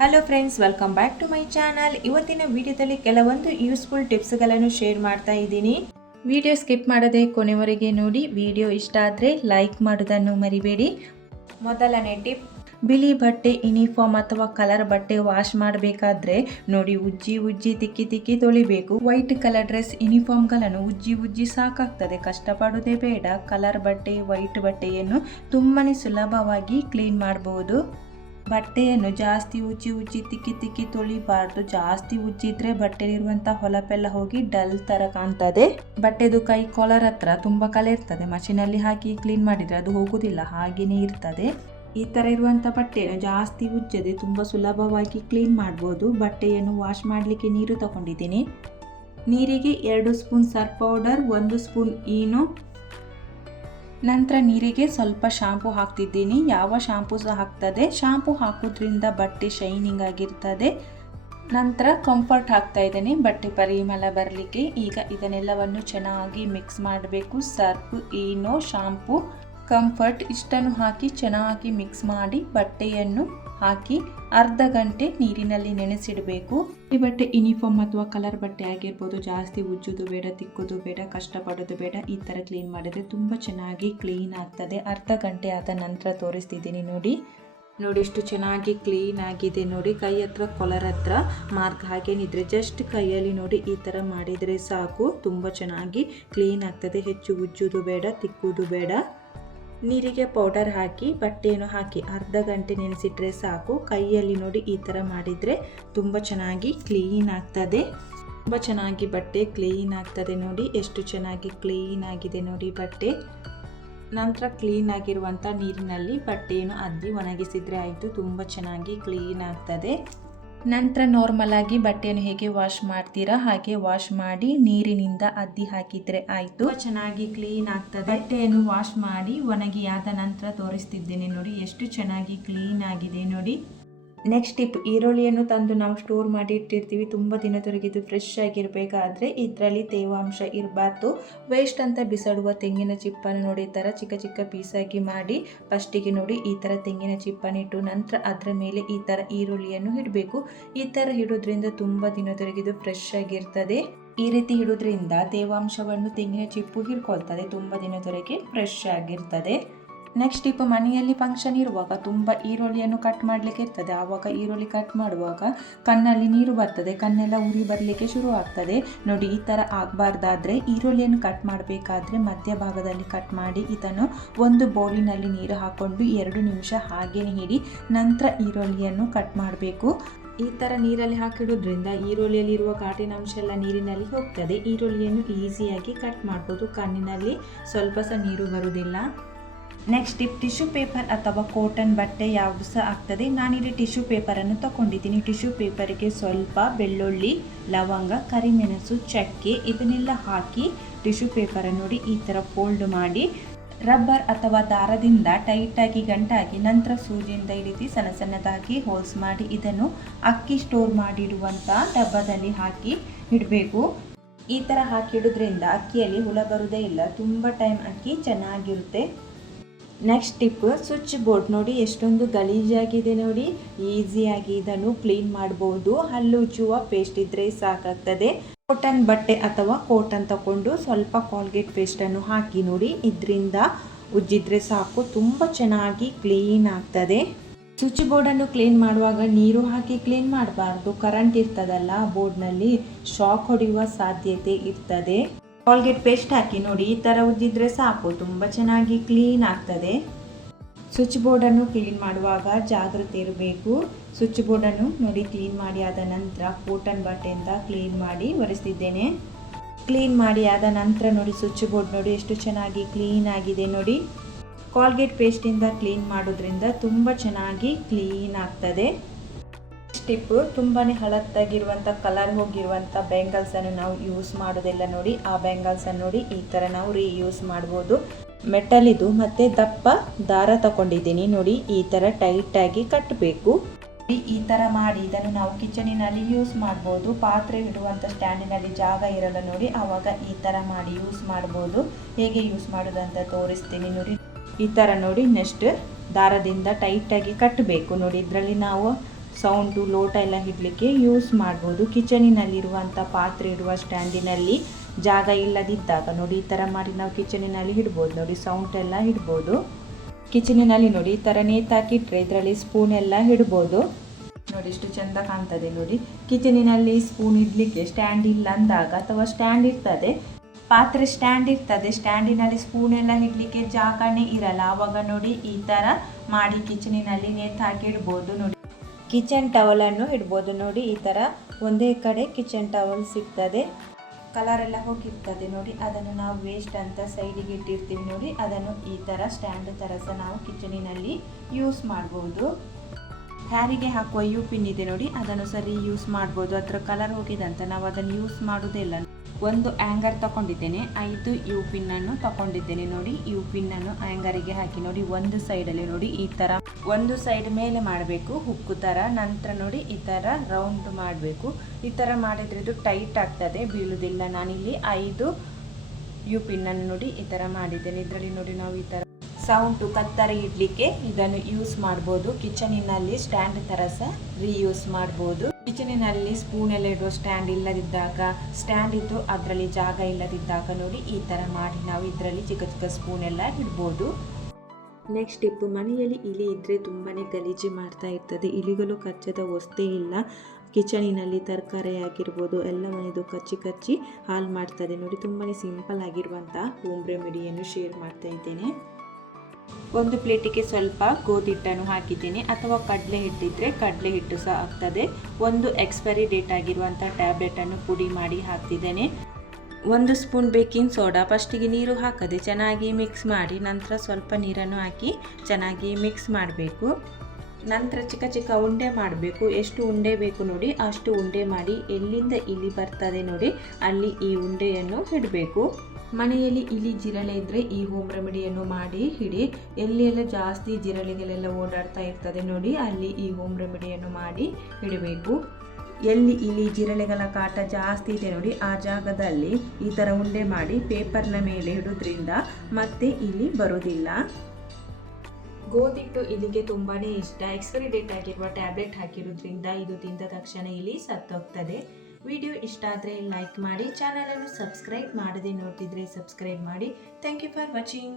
Hello friends welcome back to my channel ಇವತ್ತಿನ ವಿಡಿಯೋದಲ್ಲಿ ಕೆಲವೊಂದು ಯೂಸ್ಫುಲ್ ಟಿಪ್ಸ್ಗಳನ್ನು ಶೇರ್ ಮಾಡ್ತಾ ಇದ್ದೀನಿ. ವಿಡಿಯೋ ಸ್ಕಿಪ್ ಮಾಡದೆ ಕೊನೆವರೆಗೆ ನೋಡಿ. ವಿಡಿಯೋ ಇಷ್ಟ ಆದರೆ ಲೈಕ್ ಮಾಡೋದನ್ನು ಮರಿಬೇಡಿ. ಮೊದಲನೇ ಟಿಪ್ ಬಿಳಿ ಬಟ್ಟೆ ಯೂನಿಫಾರ್ಮ್ ಅಥವಾ ಕಲರ್ ಬಟ್ಟೆ ವಾಶ್ ಮಾಡಬೇಕಾದ್ರೆ ನೋಡಿ ಉಜ್ಜಿ ಉಜ್ಜಿ ತಿಕ್ಕಿ ತಿಕ್ಕಿ ತೊಳಿಬೇಕು. ವೈಟ್ ಕಲರ್ ಡ್ರೆಸ್ ಯೂನಿಫಾರ್ಮ್ಗಳನ್ನು ಉಜ್ಜಿ ಉಜ್ಜಿ ಸಾಕಾಗ್ತದೆ. ಕಷ್ಟಪಡೋದೇ ಬೇಡ. ಕಲರ್ ಬಟ್ಟೆ ವೈಟ್ ಬಟ್ಟೆಯನ್ನು ತುಂಬಾ ಸುಲಭವಾಗಿ ಕ್ಲೀನ್ ಮಾಡಬಹುದು ಬಟ್ಟೆಯನ್ನು ಜಾಸ್ತಿ ಉಜ್ಜಿ ಉಜ್ಜಿ ತಿಕ್ಕಿ ತಿಕ್ಕಿ ತೊಳಿಬಾರ್ದು. ಜಾಸ್ತಿ ಉಜ್ಜಿದ್ರೆ ಬಟ್ಟೆಲಿರುವಂಥ ಹೊಲಪೆಲ್ಲ ಹೋಗಿ ಡಲ್ ತರ ಕಾಣ್ತದೆ. ಬಟ್ಟೆದು ಕೈ ಕಾಲರ್ ಹತ್ರ ತುಂಬಾ ಕಲೆ ಇರ್ತದೆ. ಮಷೀನಲ್ಲಿ ಹಾಕಿ ಕ್ಲೀನ್ ಮಾಡಿದ್ರೆ ಅದು ಹೋಗುದಿಲ್ಲ ಹಾಗೆಯೇ ಇರ್ತದೆ. ಈ ತರ ಇರುವಂತ ಬಟ್ಟೆಯನ್ನು ಜಾಸ್ತಿ ಉಜ್ಜದೆ ತುಂಬಾ ಸುಲಭವಾಗಿ ಕ್ಲೀನ್ ಮಾಡ್ಬೋದು. ಬಟ್ಟೆಯನ್ನು ವಾಶ್ ಮಾಡಲಿಕ್ಕೆ ನೀರು ತಗೊಂಡಿದ್ದೀನಿ. ನೀರಿಗೆ ಎರಡು ಸ್ಪೂನ್ ಸರ್ಫ್ ಪೌಡರ್ ಒಂದು ಸ್ಪೂನ್ ಈನು ನಂತರ ನೀರಿಗೆ ಸ್ವಲ್ಪ ಶಾಂಪು ಹಾಕ್ತಿದ್ದೀನಿ. ಯಾವ ಶಾಂಪು ಸಹ ಹಾಕ್ತದೆ. ಶಾಂಪು ಹಾಕೋದ್ರಿಂದ ಬಟ್ಟೆ ಶೈನಿಂಗ್ ಆಗಿರ್ತದೆ. ನಂತರ ಕಂಫರ್ಟ್ ಹಾಕ್ತಾ ಇದ್ದೀನಿ. ಬಟ್ಟೆ ಪರಿಮಳ ಬರಲಿಕ್ಕೆ ಈಗ ಇದನ್ನೆಲ್ಲವನ್ನು ಚೆನ್ನಾಗಿ ಮಿಕ್ಸ್ ಮಾಡಬೇಕು. Surf Eno, shampoo. ಕಂಫರ್ಟ್ ಇಷ್ಟನ್ನು ಹಾಕಿ ಚೆನ್ನಾಗಿ ಮಿಕ್ಸ್ ಮಾಡಿ ಬಟ್ಟೆಯನ್ನು ಹಾಕಿ ಅರ್ಧ ಗಂಟೆ ನೀರಿನಲ್ಲಿ ನೆನೆಸಿಡಬೇಕು. ಈ ಬಟ್ಟೆ ಯೂನಿಫಾರ್ಮ್ ಅಥವಾ ಕಲರ್ ಬಟ್ಟೆ ಆಗಿರ್ಬೋದು. ಜಾಸ್ತಿ ಉಜ್ಜೋದು ಬೇಡ, ತಿಕ್ಕೋದು ಬೇಡ, ಕಷ್ಟಪಡೋದು ಬೇಡ. ಈ ಥರ ಕ್ಲೀನ್ ಮಾಡಿದರೆ ತುಂಬ ಚೆನ್ನಾಗಿ ಕ್ಲೀನ್ ಆಗ್ತದೆ. ಅರ್ಧ ಗಂಟೆ ಆದ ನಂತರ ತೋರಿಸ್ತಿದ್ದೀನಿ ನೋಡಿ. ನೋಡಿ ಎಷ್ಟು ಚೆನ್ನಾಗಿ ಕ್ಲೀನ್ ಆಗಿದೆ ನೋಡಿ. ಕೈ ಹತ್ರ ಕೊಲರ್ ಹತ್ರ ಮಾರ್ಕ್ ಹಾಗೇನಿದ್ರೆ ಜಸ್ಟ್ ಕೈಯಲ್ಲಿ ನೋಡಿ ಈ ಥರ ಮಾಡಿದರೆ ಸಾಕು. ತುಂಬ ಚೆನ್ನಾಗಿ ಕ್ಲೀನ್ ಆಗ್ತದೆ. ಹೆಚ್ಚು ಉಜ್ಜೋದು ಬೇಡ, ತಿಕ್ಕೋದು ಬೇಡ. ನೀರಿಗೆ ಪೌಡರ್ ಹಾಕಿ, ಬಟ್ಟೆಯನ್ನು ಹಾಕಿ ಅರ್ಧ ಗಂಟೆ ನೆನೆಸಿಟ್ರೆ ಸಾಕು. ಕೈಯಲ್ಲಿ ನೋಡಿ ಈ ಥರ ಮಾಡಿದರೆ ತುಂಬ ಚೆನ್ನಾಗಿ ಕ್ಲೀನ್ ಆಗ್ತದೆ. ತುಂಬ ಚೆನ್ನಾಗಿ ಬಟ್ಟೆ ಕ್ಲೀನ್ ಆಗ್ತದೆ ನೋಡಿ. ಎಷ್ಟು ಚೆನ್ನಾಗಿ ಕ್ಲೀನ್ ಆಗಿದೆ ನೋಡಿ ಬಟ್ಟೆ. ನಂತರ ಕ್ಲೀನ್ ಆಗಿರುವಂಥ ನೀರಿನಲ್ಲಿ ಬಟ್ಟೆಯನ್ನು ಅದ್ದಿ ಒಣಗಿಸಿದರೆ ಆಯಿತು. ತುಂಬ ಚೆನ್ನಾಗಿ ಕ್ಲೀನ್ ಆಗ್ತದೆ. ನಂತರ ನಾರ್ಮಲ್ ಆಗಿ ಬಟ್ಟೆಯನ್ನು ಹೇಗೆ ವಾಶ್ ಮಾಡ್ತೀರಾ? ಹಾಗೆ ವಾಶ್ ಮಾಡಿ ನೀರಿನಿಂದ ಅದ್ದಿ ಹಾಕಿದ್ರೆ ಆಯ್ತು. ಚೆನ್ನಾಗಿ ಕ್ಲೀನ್ ಆಗ್ತದೆ. ಬಟ್ಟೆಯನ್ನು ವಾಶ್ ಮಾಡಿ ಒಣಗಿಯಾದ ನಂತರ ತೋರಿಸ್ತಿದ್ದೇನೆ ನೋಡಿ. ಎಷ್ಟು ಚೆನ್ನಾಗಿ ಕ್ಲೀನ್ ಆಗಿದೆ ನೋಡಿ. ನೆಕ್ಸ್ಟ್ ಟಿಪ್ ಈರುಳ್ಳಿಯನ್ನು ತಂದು ನಾವು ಸ್ಟೋರ್ ಮಾಡಿ ಇಟ್ಟಿರ್ತೀವಿ. ತುಂಬ ದಿನದವರೆಗೆ ಇದು ಫ್ರೆಶ್ ಆಗಿರಬೇಕಾದ್ರೆ ಇದರಲ್ಲಿ ತೇವಾಂಶ ಇರಬಾರ್ದು. ವೇಸ್ಟ್ ಅಂತ ಬಿಸಾಡುವ ತೆಂಗಿನ ಚಿಪ್ಪನ್ನು ನೋಡಿ, ಈ ಥರ ಚಿಕ್ಕ ಚಿಕ್ಕ ಪೀಸಾಗಿ ಮಾಡಿ ಫಸ್ಟಿಗೆ ನೋಡಿ ಈ ಥರ ತೆಂಗಿನ ಚಿಪ್ಪನ್ನು ಇಟ್ಟು, ನಂತರ ಅದರ ಮೇಲೆ ಈ ಥರ ಈರುಳ್ಳಿಯನ್ನು ಇಡಬೇಕು. ಈ ಥರ ಇಡೋದ್ರಿಂದ ತುಂಬ ದಿನದವರೆಗೆ ಇದು ಫ್ರೆಶ್ ಆಗಿರ್ತದೆ. ಈ ರೀತಿ ಇಡೋದ್ರಿಂದ ತೇವಾಂಶವನ್ನು ತೆಂಗಿನ ಚಿಪ್ಪು ಹಿಡ್ಕೊಳ್ತದೆ. ತುಂಬ ದಿನದವರೆಗೆ ಫ್ರೆಶ್ ಆಗಿರ್ತದೆ. ನೆಕ್ಸ್ಟ್ ಇಪ್ಪ ಮನೆಯಲ್ಲಿ ಫಂಕ್ಷನ್ ಇರುವಾಗ ತುಂಬ ಈರುಳ್ಳಿಯನ್ನು ಕಟ್ ಮಾಡಲಿಕ್ಕೆ ಇರ್ತದೆ. ಆವಾಗ ಈರುಳ್ಳಿ ಕಟ್ ಮಾಡುವಾಗ ಕಣ್ಣಲ್ಲಿ ನೀರು ಬರ್ತದೆ. ಕಣ್ಣೆಲ್ಲ ಉರಿ ಬರಲಿಕ್ಕೆ ಶುರು ಆಗ್ತದೆ. ನೋಡಿ, ಈ ಥರ ಆಗಬಾರ್ದಾದ್ರೆ ಈರುಳ್ಳಿಯನ್ನು ಕಟ್ ಮಾಡಬೇಕಾದ್ರೆ ಮಧ್ಯಭಾಗದಲ್ಲಿ ಕಟ್ ಮಾಡಿ ಇದನ್ನು ಒಂದು ಬೌಲಿನಲ್ಲಿ ನೀರು ಹಾಕ್ಕೊಂಡು ಎರಡು ನಿಮಿಷ ಹಾಗೇನೆ ಹಿಡಿ ನಂತರ ಈರುಳ್ಳಿಯನ್ನು ಕಟ್ ಮಾಡಬೇಕು. ಈ ಥರ ನೀರಲ್ಲಿ ಹಾಕಿಡೋದ್ರಿಂದ ಈರುಳ್ಳಿಯಲ್ಲಿರುವ ಕಾಟಿನಾಂಶ ಎಲ್ಲ ನೀರಿನಲ್ಲಿ ಹೋಗ್ತದೆ. ಈರುಳ್ಳಿಯನ್ನು ಈಸಿಯಾಗಿ ಕಟ್ ಮಾಡ್ಬೋದು. ಕಣ್ಣಿನಲ್ಲಿ ಸ್ವಲ್ಪ ಸಹ ನೀರು ಬರುವುದಿಲ್ಲ. ನೆಕ್ಸ್ಟ್ ಟಿಪ್ ಟಿಶ್ಯೂ ಪೇಪರ್ ಅಥವಾ ಕಾಟನ್ ಬಟ್ಟೆ ಯಾವುದು ಸಹ ಆಗ್ತದೆ. ನಾನಿಲ್ಲಿ ಟಿಶ್ಯೂ ಪೇಪರನ್ನು ತಗೊಂಡಿದ್ದೀನಿ. ಟಿಶ್ಯೂ ಪೇಪರಿಗೆ ಸ್ವಲ್ಪ ಬೆಳ್ಳುಳ್ಳಿ, ಲವಂಗ, ಕರಿಮೆಣಸು, ಚಕ್ಕೆ ಇದನ್ನೆಲ್ಲ ಹಾಕಿ ಟಿಶ್ಯೂ ಪೇಪರನ್ನು ನೋಡಿ ಈ ಥರ ಫೋಲ್ಡ್ ಮಾಡಿ ರಬ್ಬರ್ ಅಥವಾ ದಾರದಿಂದ ಟೈಟಾಗಿ ಗಂಟಾಗಿ, ನಂತರ ಸೂಜಿಯಿಂದ ಈ ರೀತಿ ಸಣ್ಣ ಸಣ್ಣದಾಗಿ ಹೋಲ್ಸ್ ಮಾಡಿ ಇದನ್ನು ಅಕ್ಕಿ ಸ್ಟೋರ್ ಮಾಡಿಡುವಂಥ ಡಬ್ಬದಲ್ಲಿ ಹಾಕಿ ಇಡಬೇಕು. ಈ ಥರ ಹಾಕಿಡೋದ್ರಿಂದ ಅಕ್ಕಿಯಲ್ಲಿ ಹುಳ ಬರುವುದೇ ಇಲ್ಲ. ತುಂಬ ಟೈಮ್ ಅಕ್ಕಿ ಚೆನ್ನಾಗಿರುತ್ತೆ. ನೆಕ್ಸ್ಟ್ ಟಿಪ್ ಸ್ವಿಚ್ ಬೋರ್ಡ್ ನೋಡಿ, ಎಷ್ಟೊಂದು ಗಲೀಜಾಗಿದೆ ನೋಡಿ. ಈಸಿಯಾಗಿ ಇದನ್ನು ಕ್ಲೀನ್ ಮಾಡಬಹುದು ಹಲ್ಲು ಹಲ್ಲುಜ್ಜುವ ಪೇಸ್ಟ್ ಇದ್ರೆ ಸಾಕಾಗ್ತದೆ. ಕಾಟನ್ ಬಟ್ಟೆ ಅಥವಾ ಕಾಟನ್ ತಗೊಂಡು ಸ್ವಲ್ಪ ಕಾಲ್ಗೇಟ್ ಪೇಸ್ಟನ್ನು ಹಾಕಿ ನೋಡಿ. ಇದರಿಂದ ಉಜ್ಜಿದ್ರೆ ಸಾಕು. ತುಂಬ ಚೆನ್ನಾಗಿ ಕ್ಲೀನ್ ಆಗ್ತದೆ. ಸ್ವಿಚ್ ಬೋರ್ಡನ್ನು ಕ್ಲೀನ್ ಮಾಡುವಾಗ ನೀರು ಹಾಕಿ ಕ್ಲೀನ್ ಮಾಡಬಾರ್ದು. ಕರೆಂಟ್ ಇರ್ತದಲ್ಲ ಬೋರ್ಡ್ನಲ್ಲಿ ಶಾಕ್ ಹೊಡೆಯುವ ಸಾಧ್ಯತೆ ಇರ್ತದೆ. ಕಾಲ್ಗೇಟ್ ಪೇಸ್ಟ್ ಹಾಕಿ ನೋಡಿ, ಈ ಥರ ಉಜ್ಜಿದ್ರೆ ಸಾಕು, ತುಂಬ ಚೆನ್ನಾಗಿ ಕ್ಲೀನ್ ಆಗ್ತದೆ. ಸ್ವಿಚ್ ಬೋರ್ಡನ್ನು ಕ್ಲೀನ್ ಮಾಡುವಾಗ ಜಾಗ್ರತೆ ಇರಬೇಕು. ಸ್ವಿಚ್ ಬೋರ್ಡನ್ನು ನೋಡಿ ಕ್ಲೀನ್ ಮಾಡಿ ಆದ ನಂತರ ಕೋಟನ್ ಬಟ್ಟೆಯಿಂದ ಕ್ಲೀನ್ ಮಾಡಿ ಒರೆಸ್ತಿದ್ದೇನೆ. ಕ್ಲೀನ್ ಮಾಡಿ ಆದ ನಂತರ ನೋಡಿ ಸ್ವಿಚ್ ಬೋರ್ಡ್ ನೋಡಿ, ಎಷ್ಟು ಚೆನ್ನಾಗಿ ಕ್ಲೀನ್ ಆಗಿದೆ ನೋಡಿ. ಕಾಲ್ಗೇಟ್ ಪೇಸ್ಟಿಂದ ಕ್ಲೀನ್ ಮಾಡೋದ್ರಿಂದ ತುಂಬ ಚೆನ್ನಾಗಿ ಕ್ಲೀನ್ ಆಗ್ತದೆ. ಟಿಪ್ ತುಂಬಾ ಹಳತ್ತಾಗಿರುವಂಥ ಕಲರ್ ಹೋಗಿರುವಂಥ ಬ್ಯಾಂಗಲ್ಸನ್ನು ನಾವು ಯೂಸ್ ಮಾಡೋದಿಲ್ಲ ನೋಡಿ, ಆ ಬ್ಯಾಂಗಲ್ಸನ್ನು ನೋಡಿ ಈ ಥರ ನಾವು ರೀಯೂಸ್ ಮಾಡ್ಬೋದು. ಇದು, ಮತ್ತು ದಪ್ಪ ದಾರ ತಗೊಂಡಿದ್ದೀನಿ ನೋಡಿ, ಈ ಥರ ಟೈಟಾಗಿ ಕಟ್ಟಬೇಕು ಈ ಥರ ಮಾಡಿ ಇದನ್ನು ನಾವು ಕಿಚನಿನಲ್ಲಿ ಯೂಸ್ ಮಾಡ್ಬೋದು. ಪಾತ್ರೆ ಇಡುವಂಥ ಸ್ಟ್ಯಾಂಡಿನಲ್ಲಿ ಜಾಗ ಇರಲ್ಲ ನೋಡಿ ಆವಾಗ ಈ ಥರ ಮಾಡಿ ಯೂಸ್ ಮಾಡ್ಬೋದು. ಹೇಗೆ ಯೂಸ್ ಮಾಡೋದು ಅಂತ ತೋರಿಸ್ತೀನಿ ನೋಡಿ. ಈ ಥರ ನೋಡಿ ನೆಕ್ಸ್ಟ್ ದಾರದಿಂದ ಟೈಟಾಗಿ ಕಟ್ಟಬೇಕು ನೋಡಿ, ಇದರಲ್ಲಿ ನಾವು ಸೌಂಡು ಲೋಟ ಎಲ್ಲ ಇಡಲಿಕ್ಕೆ ಯೂಸ್ ಮಾಡ್ಬೋದು. ಕಿಚನಿನಲ್ಲಿರುವಂಥ ಪಾತ್ರೆ ಇರುವ ಸ್ಟ್ಯಾಂಡಿನಲ್ಲಿ ಜಾಗ ಇಲ್ಲದಿದ್ದಾಗ ನೋಡಿ, ಈ ಥರ ಮಾಡಿ ನಾವು ಕಿಚನಿನಲ್ಲಿ ಇಡ್ಬೋದು ನೋಡಿ ಸೌಂಡ್ ಎಲ್ಲ ಇಡ್ಬೋದು ಕಿಚನಿನಲ್ಲಿ ನೋಡಿ, ಈ ಥರ ನೇತಾಕಿಟ್ರೆ ಇದರಲ್ಲಿ ಸ್ಪೂನ್ ಎಲ್ಲ ಇಡ್ಬೋದು ನೋಡಿ ಎಷ್ಟು ಚೆಂದ ಕಾಣ್ತದೆ ನೋಡಿ. ಕಿಚನಿನಲ್ಲಿ ಸ್ಪೂನ್ ಇಡ್ಲಿಕ್ಕೆ ಸ್ಟ್ಯಾಂಡ್ ಇಲ್ಲ ಅಂದಾಗ ಅಥವಾ ಸ್ಟ್ಯಾಂಡ್ ಇರ್ತದೆ, ಪಾತ್ರೆ ಸ್ಟ್ಯಾಂಡ್ ಇರ್ತದೆ ಸ್ಟ್ಯಾಂಡಿನಲ್ಲಿ ಸ್ಪೂನ್ ಎಲ್ಲ ಇಡ್ಲಿಕ್ಕೆ ಜಾಗನೇ ಇರಲ್ಲ. ಆವಾಗ ನೋಡಿ, ಈ ಥರ ಮಾಡಿ ಕಿಚನಿನಲ್ಲಿ ನೇತಾಕಿ ಇಡ್ಬೋದು ನೋಡಿ. ಕಿಚನ್ ಟವಲನ್ನು ಇಡ್ಬೋದು. ನೋಡಿ, ಈ ಥರ ಒಂದೇ ಕಡೆ ಕಿಚನ್ ಟವಲ್ ಸಿಗ್ತದೆ. ಕಲರ್ ಎಲ್ಲ ಹೋಗಿರ್ತದೆ. ನೋಡಿ, ಅದನ್ನು ನಾವು ವೇಸ್ಟ್ ಅಂತ ಸೈಡಿಗೆ ಇಟ್ಟಿರ್ತೀವಿ. ನೋಡಿ, ಅದನ್ನು ಈ ಥರ ಸ್ಟ್ಯಾಂಡ್ ಥರ ಸಹ ನಾವು ಕಿಚನಿನಲ್ಲಿ ಯೂಸ್ ಮಾಡ್ಬೋದು. ಹ್ಯಾರಿಗೆ ಹಾಕುವ ಯು ಪಿನ್ ಇದೆ. ನೋಡಿ, ಅದನ್ನು ಸರಿ ಯೂಸ್ ಮಾಡ್ಬೋದು. ಅದರ ಕಲರ್ ಹೋಗಿದಂತ ನಾವು ಅದನ್ನು ಯೂಸ್ ಮಾಡೋದೇ ಇಲ್ಲ ಒಂದು ಆ್ಯಂಗರ್ ತಗೊಂಡಿದ್ದೇನೆ. ಐದು ಯು ಪಿನ್ನನ್ನು ತಗೊಂಡಿದ್ದೇನೆ. ನೋಡಿ ಯು ಪಿನ್ನನ್ನು ಆ್ಯಂಗರಿಗೆ ಹಾಕಿ. ನೋಡಿ, ಒಂದು ಸೈಡಲ್ಲಿ ನೋಡಿ, ಈ ಥರ ಒಂದು ಸೈಡ್ ಮೇಲೆ ಮಾಡಬೇಕು, ಹುಕ್ಕು ಥರ ನಂತರ ನೋಡಿ ಈ ಥರ ರೌಂಡ್ ಮಾಡಬೇಕು. ಈ ಥರ ಮಾಡಿದರೆ ಇದು ಟೈಟ್ ಆಗ್ತದೆ ಬೀಳುವುದಿಲ್ಲ ನಾನಿಲ್ಲಿ ಐದು ಯು ಪಿನ್ನನ್ನು ನೋಡಿ ಈ ಥರ ಮಾಡಿದ್ದೇನೆ. ಇದರಲ್ಲಿ ನೋಡಿ ನಾವು ಈ ಥರ ಸೌಂಟು ಕತ್ತರಿ ಇಡ್ಲಿಕ್ಕೆ ಇದನ್ನು ಯೂಸ್ ಮಾಡ್ಬೋದು. ಕಿಚನಿನಲ್ಲಿ ಸ್ಟ್ಯಾಂಡ್ ಥರ ಸಹ ರೀಯೂಸ್ ಮಾಡ್ಬೋದು. ಕಿಚನಿನಲ್ಲಿ ಸ್ಪೂನ್ ಎಲ್ಲ ಇಡುವ ಸ್ಟ್ಯಾಂಡ್ ಇಲ್ಲದಿದ್ದಾಗ ಸ್ಟ್ಯಾಂಡ್ ಇದ್ದು ಅದರಲ್ಲಿ ಜಾಗ ಇಲ್ಲದಿದ್ದಾಗ ನೋಡಿ ಈ ಥರ ಮಾಡಿ ನಾವು ಇದರಲ್ಲಿ ಚಿಕ್ಕ ಚಿಕ್ಕ ಸ್ಪೂನ್ ಎಲ್ಲ ಇಡ್ಬೋದು. ನೆಕ್ಸ್ಟ್ ಟಿಪ್ಪು ಮನೆಯಲ್ಲಿ ಇಲಿ ಇದ್ದರೆ ತುಂಬಾ ಗಲೀಜು ಮಾಡ್ತಾ ಇರ್ತದೆ. ಇಲಿಗಳು ಕಚ್ಚದ ವಸ್ತೇ ಇಲ್ಲ. ಕಿಚನಿನಲ್ಲಿ ತರಕಾರಿ ಆಗಿರ್ಬೋದು, ಎಲ್ಲ ಮನೆಯದು ಕಚ್ಚಿ ಕಚ್ಚಿ ಹಾಲು ಮಾಡ್ತದೆ. ನೋಡಿ ತುಂಬಾ ಸಿಂಪಲ್ ಆಗಿರುವಂಥ ಹೋಮ್ ರೆಮಿಡಿಯನ್ನು ಶೇರ್ ಮಾಡ್ತಾ ಇದ್ದೇನೆ. ಒಂದು ಪ್ಲೇಟಿಗೆ ಸ್ವಲ್ಪ ಗೋಧಿ ಹಿಟ್ಟನ್ನು ಹಾಕಿದ್ದೀನಿ. ಅಥವಾ ಕಡಲೆ ಹಿಟ್ಟಿದ್ರೆ ಕಡಲೆ ಹಿಟ್ಟು ಸಹ ಆಗ್ತದೆ. ಒಂದು ಎಕ್ಸ್ಪೈರಿ ಡೇಟ್ ಆಗಿರುವಂಥ ಟ್ಯಾಬ್ಲೆಟನ್ನು ಪುಡಿ ಮಾಡಿ ಹಾಕ್ತಿದ್ದೇನೆ. ಒಂದು ಸ್ಪೂನ್ ಬೇಕಿಂಗ್ ಸೋಡಾ ಫಸ್ಟಿಗೆ ನೀರು ಹಾಕದೆ ಚೆನ್ನಾಗಿ ಮಿಕ್ಸ್ ಮಾಡಿ, ನಂತರ ಸ್ವಲ್ಪ ನೀರನ್ನು ಹಾಕಿ ಚೆನ್ನಾಗಿ ಮಿಕ್ಸ್ ಮಾಡಬೇಕು. ನಂತರ ಚಿಕ್ಕ ಚಿಕ್ಕ ಉಂಡೆ ಮಾಡಬೇಕು. ಎಷ್ಟು ಉಂಡೆ ಬೇಕು ನೋಡಿ, ಅಷ್ಟು ಉಂಡೆ ಮಾಡಿ, ಎಲ್ಲಿಂದ ಇಲಿ ಬರ್ತದೆ ನೋಡಿ, ಅಲ್ಲಿ ಈ ಉಂಡೆಯನ್ನು ಇಡಬೇಕು. ಮನೆಯಲ್ಲಿ ಇಲಿ ಜಿರಳೆ ಇದ್ದರೆ ಈ ಹೋಮ್ ರೆಮಿಡಿಯನ್ನು ಮಾಡಿ ಹಿಡಿ ಎಲ್ಲಿ ಎಲ್ಲ ಜಾಸ್ತಿ ಜಿರಳೆಗಳೆಲ್ಲ ಓಡಾಡ್ತಾ ಇರ್ತದೆ ನೋಡಿ, ಅಲ್ಲಿ ಈ ಹೋಮ್ ರೆಮಿಡಿಯನ್ನು ಮಾಡಿ ಇಡಬೇಕು. ಎಲ್ಲಿ ಇಲ್ಲಿ ಜಿರಳೆಗಳ ಕಾಟ ಜಾಸ್ತಿ ಇದೆ ನೋಡಿ, ಆ ಜಾಗದಲ್ಲಿ ಈ ಥರ ಉಂಡೆ ಮಾಡಿ ಪೇಪರ್ನ ಮೇಲೆ ಇಡೋದ್ರಿಂದ ಮತ್ತೆ ಇಲ್ಲಿ ಬರೋದಿಲ್ಲ ಗೋಧಿಟ್ಟು ಇಲಿಗೆ ತುಂಬಾನೇ ಇಷ್ಟ. ಎಕ್ಸ್ಪೈರಿ ಡೇಟ್ ಆಗಿರುವ ಟ್ಯಾಬ್ಲೆಟ್ ಹಾಕಿರೋದ್ರಿಂದ ಇದು ತಿಂದ ತಕ್ಷಣ ಇಲಿ ಸತ್ತೋಗ್ತದೆ. ವಿಡಿಯೋ ಇಷ್ಟ ಆದರೆ ಲೈಕ್ ಮಾಡಿ, ಚಾನಲನ್ನು ಸಬ್ಸ್ಕ್ರೈಬ್ ಮಾಡದೆ ನೋಡ್ತಿದ್ರೆ ಸಬ್ಸ್ಕ್ರೈಬ್ ಮಾಡಿ. Thank you for watching